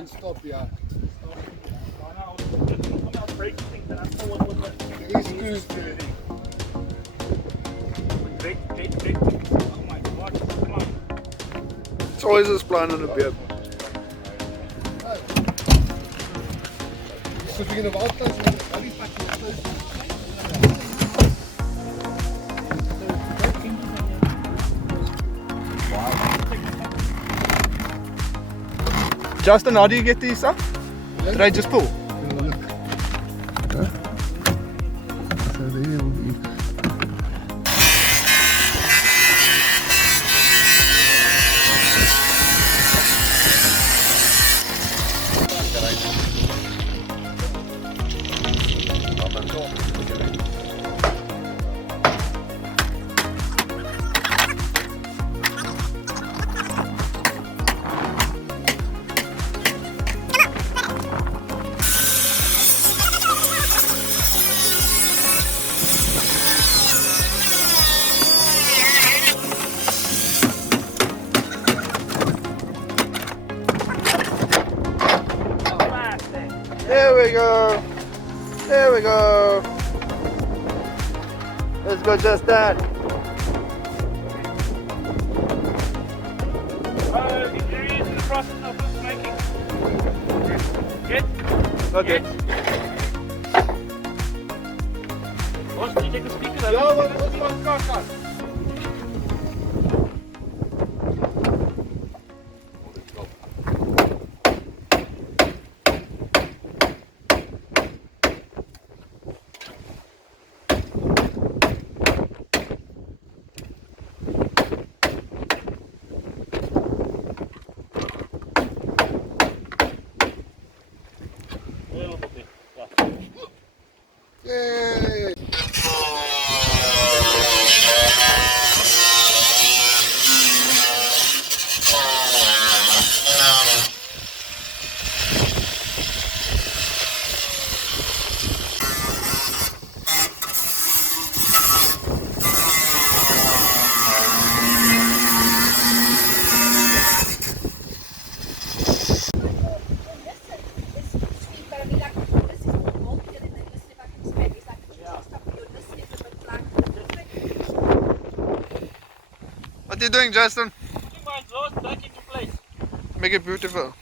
don't stop, yeah. These screws do it. Oh my god, come on. It's always this blind on a beer. Sitting in the wildplace with a body fucking close. Justin, how do you get these stuff? Did I just pull? So there will be. There we go. There we go. Let's go just that. Did you use in the process of making? Good? Okay. Boss, did you take the speakers out? Ja, what's my car? Yay! What are you doing, Justin? Putting my exhaust back into place. Make it beautiful.